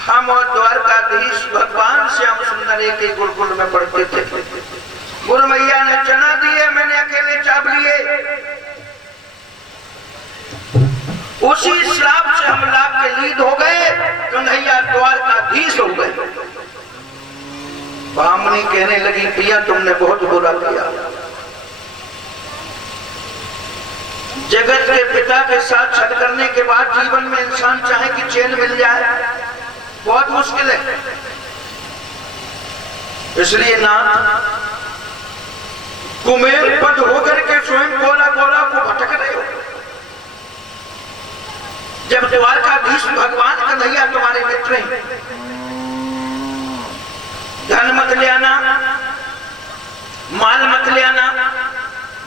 हम और द्वारकाधीश भगवान श्याम सुंदर एक ही गुरुकुल में पढ़ते थे। गुरु मैया ने चना दिए, मैंने अकेले चाप लिए। उसी श्राप से हम लाभ के लीड हो गए, कन्हैया द्वारकाधीश हो गए। ब्राह्मणी कहने लगी, पिया तुमने बहुत बुरा किया। जगत के पिता के साथ छल करने के बाद जीवन में इंसान चाहे कि चैन मिल जाए, बहुत मुश्किल है। इसलिए ना कुमेर पद होकर के स्वयं गोरा गोरा को भटक रहे हो। जब द्वारकाधीश भगवान कन्हैया तुम्हारे मित्र हैं, धन मत ले आना, माल मत ले आना,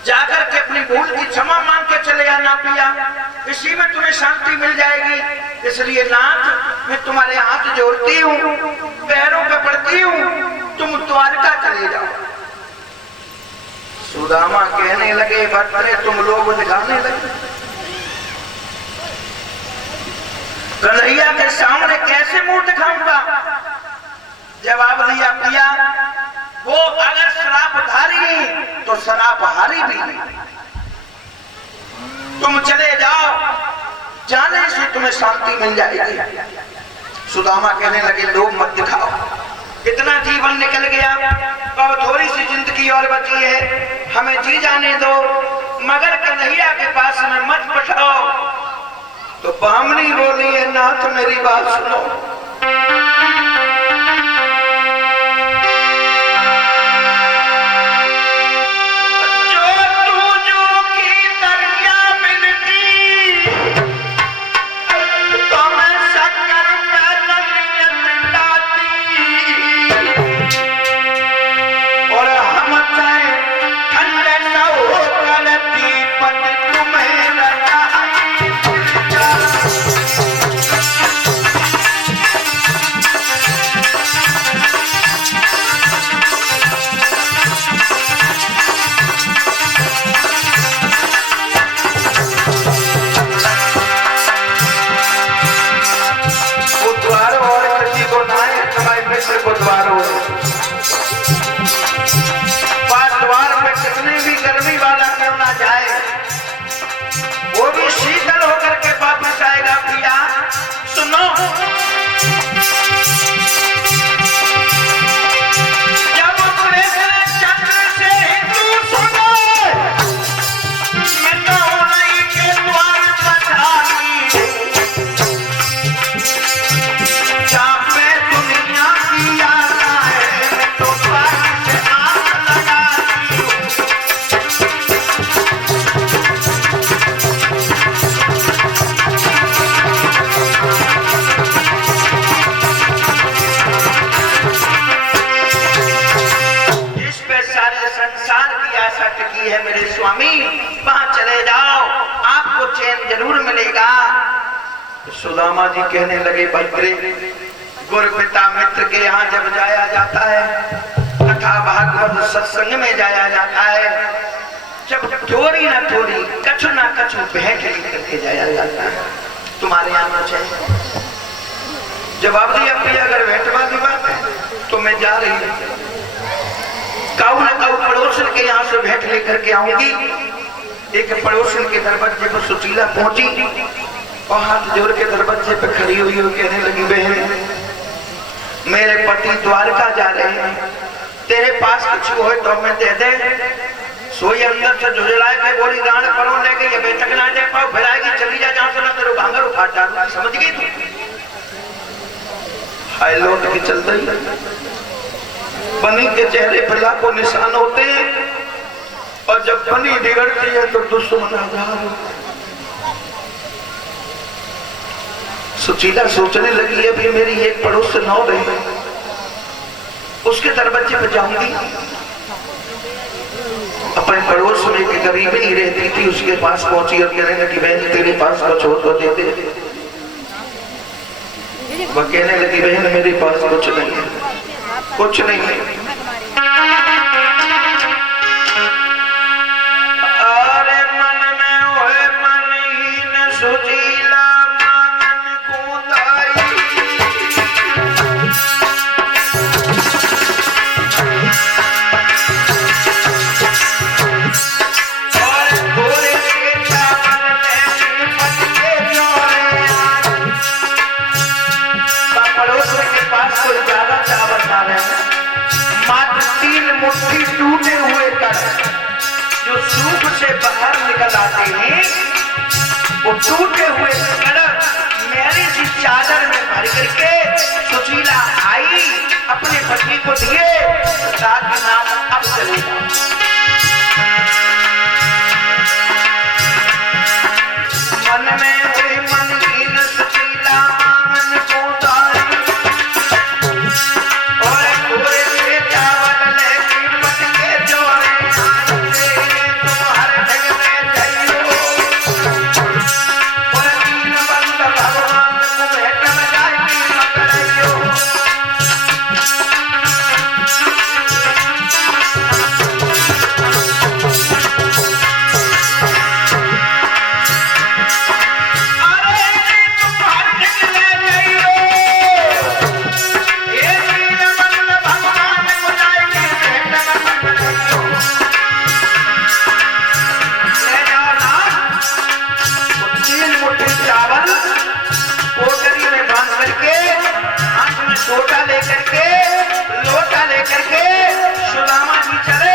जाकर के अपनी भूल की क्षमा मांग के चले आना पिया, इसी में तुम्हें शांति मिल जाएगी। इसलिए नाथ मैं तुम्हारे हाथ जोड़ती हूँ, पैरों पे पड़ती हूँ, तुम द्वारका चले जाओ। सुदामा कहने लगे, भद्रे तुम लोग दिखाने लगे, कन्हैया के सामने कैसे मुंह दिखाऊंगा। जवाब दिया, पिया वो अगर श्रापधारी तो श्रापहारी भी नहीं। तुम चले जाओ, जाने से तुम्हें शांति मिल जाएगी। सुदामा कहने लगे, लोग मत दिखाओ, इतना जीवन निकल गया, अब थोड़ी सी जिंदगी और बची है, हमें जी जाने दो, मगर कन्हैया के पास में मत पठाओ। तो ब्राह्मणी बोली है, नाथ मेरी बात सुनो। द्वार पे कितने भी गर्मी वाला क्यों ना जाए, वो भी शीतल होकर के वापस आएगा। पिया सुनो, जब चंद्र से हिंदू सुनो, मैं तो नहीं के द्वार पधारी, जब मैं दुनिया की आता है तो है मेरे स्वामी, वहां चले जाओ, आपको चैन जरूर मिलेगा। सुदामा जी कहने लगे, भद्रे गुरु पिता मित्र के यहाँ जब जाया जाता है, कथा भागवत सत्संग में जाया जाता है, जब थोड़ी ना थोड़ी कछु ना कछु भेंट करके जाया जाता है, तुम्हारे आना चाहिए। जवाब दिया, पिया अगर भेंट वाली बात है तो मैं जा रही हूँ, काऊ न काऊ पड़ोसन के यहाँ से भेंट लेकर के आऊंगी। एक पड़ोसन के दरवाजे पर सुशीला पहुंची और हाथ जोड़ के दरवाजे पे खड़ी हुई और कहने लगी, बहन मेरे पति द्वारका जा रहे हैं, तेरे पास कुछ हो तो मैं दे दे। सोई अंदर से झुझलाए के बोली, राण परों ले गई, बेटक ना दे पाओ, फिर आएगी, चली जा जहां से ना तेरे भांगर उठा डालूंगी, समझ गई तू। हाय लौट के चल रही, बनी के चेहरे पर लाखों निशान होते हैं, और जब बनी बिगड़ती है तो दुश्मन आजाद। सुशीला सोचने लगी, अभी मेरी एक पड़ोस से नौ रही, उसके दरवाजे पे जाऊंगी। अपने पड़ोस में एक गरीबी नहीं रहती थी, उसके पास पहुंची और कहने लगी, बहन तेरे पास कुछ हो तो दे दे। वह कहने लगी, बहन मेरे पास कुछ नहीं है, कुछ नहीं है। अरे मन में होए मनहीन सुजीला मानन कूदाई। और घोड़े के चावल में पीपत के जोड़े आए। पड़ोस के पास कोई ज्यादा चावल ना रहे, मात्र 3 मुट्ठी टूटे हुए कर जो सूप से बाहर निकल आते हैं, वो टूटे हुए कड़क मेरी सी चादर में भर करके सुशीला आई, अपने पति को दिए, साथ नाम अब चले जाओ। मन में हुई मनहीन सुशीला मांगन को तारी। और घोड़े से चावल लेके पट के जोड़े आए, तुम हर जग में जाइयो। और 3 बंद भगवान को भेटन जाएगी मकड़ियो। लोटा लेकर के सुदामा जी चले।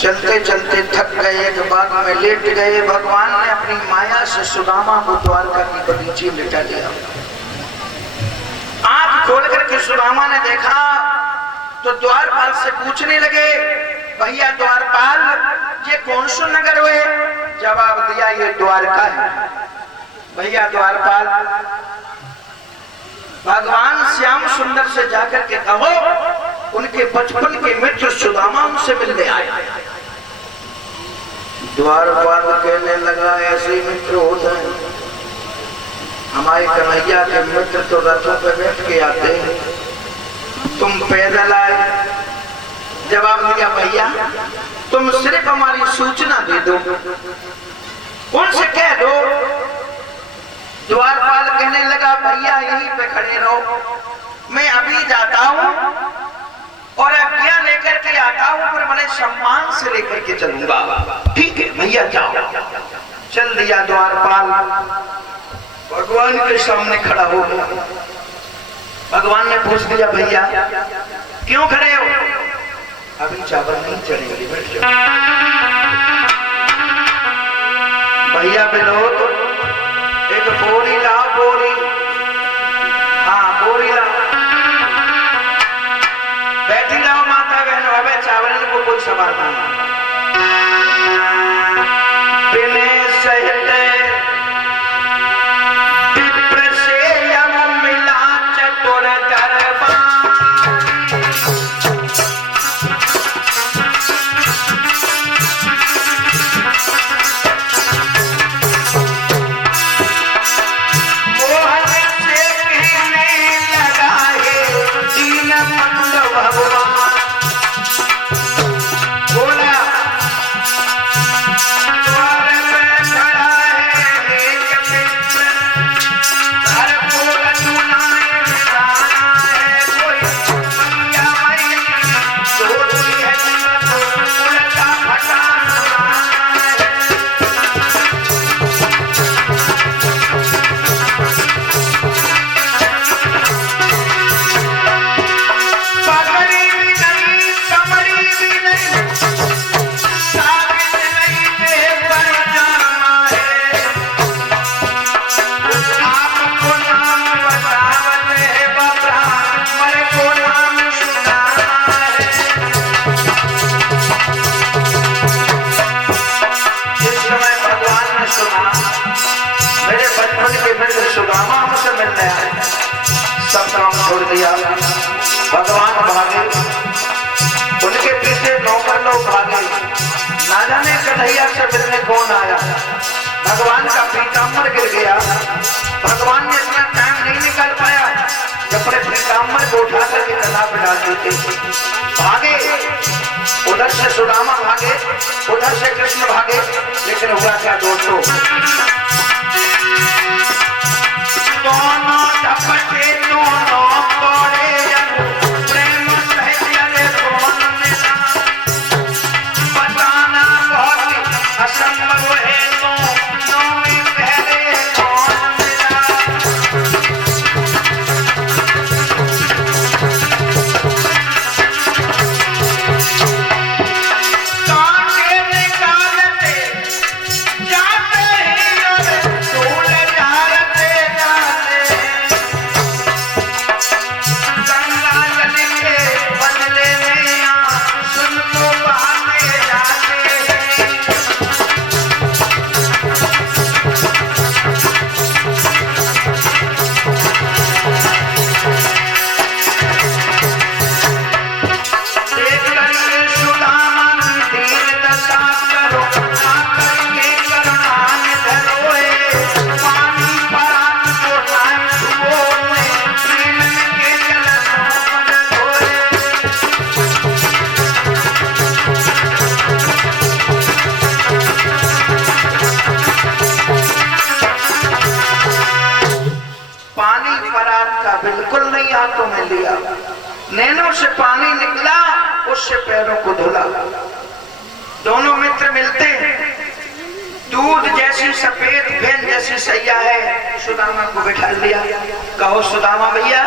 चलते चलते थक गए, एक बाग में लेट गए। भगवान ने अपनी माया से सुदामा को द्वारका की बगीचे लिटा लिया। आंख खोल करके सुदामा ने देखा तो द्वारपाल से पूछने लगे, भैया द्वारपाल ये कौन सा नगर हुए? जवाब दिया, ये द्वारका है। भैया द्वारपाल भगवान श्याम सुंदर से जाकर के कहो उनके बचपन के मित्र सुदामा उनसे मिलने आए। द्वारपाल कहने लगा, ऐसे मित्र होते हैं। हमारे कन्हैया के मित्र तो रथों पे बैठ के आते हैं, तुम पैदल आए। जवाब दिया, भैया तुम सिर्फ हमारी सूचना दे दो, उनसे कह दो। द्वारपाल कहने लगा, भैया यहीं पे खड़े रहो, मैं अभी जाता हूँ और आज्ञा लेकर के आता हूँ, पर बड़े सम्मान से लेकर के चलूंगा। ठीक है भैया जाओ। चल दिया द्वारपाल, भगवान के सामने खड़ा हो गया। भगवान ने पूछ दिया, भैया क्यों खड़े हो? अभी चावल नहीं चढ़ेंगे, बैठ जाओ। भैया विनोद एक बोरी लाओ, बोरी, हाँ बोरी लाओ, बैठी जाओ माता बहनों, अब चावल को कोई सवार नहीं। बिने सहते विप्र से यम मिला चतुर दरबार। सुदामा हमसे मिलने आए, सब काम छोड़ दिया, भगवान भागे, उनके पीछे नौकर लोग भागे, ना जाने कन्हैया से मिलने कौन आया। भगवान का पीताम्बर गिर गया, भगवान ने इतना टाइम नहीं निकाल पाया कि अपने पीताम्बर को उठा करके तालाब में डाल देते। भागे, उधर से सुदामा भागे, उधर से कृष्ण भागे, लेकिन हुआ क्या दोस्तों, दोनों झपटे दोनों तोड़े, प्रेम सहित कौन मिला, बताना बहुत असंभव है, दोनों में पहले कौन मिला। कांटे निकालते जाते ही धूल झाड़ते बिल्कुल नहीं हाथों में लिया, नैनों से पानी निकला, उससे पैरों को धुला। दोनों मित्र मिलते हैं, दूध जैसी सफेद भेन जैसी सैया है, सुदामा को बिठा लिया, कहो सुदामा भैया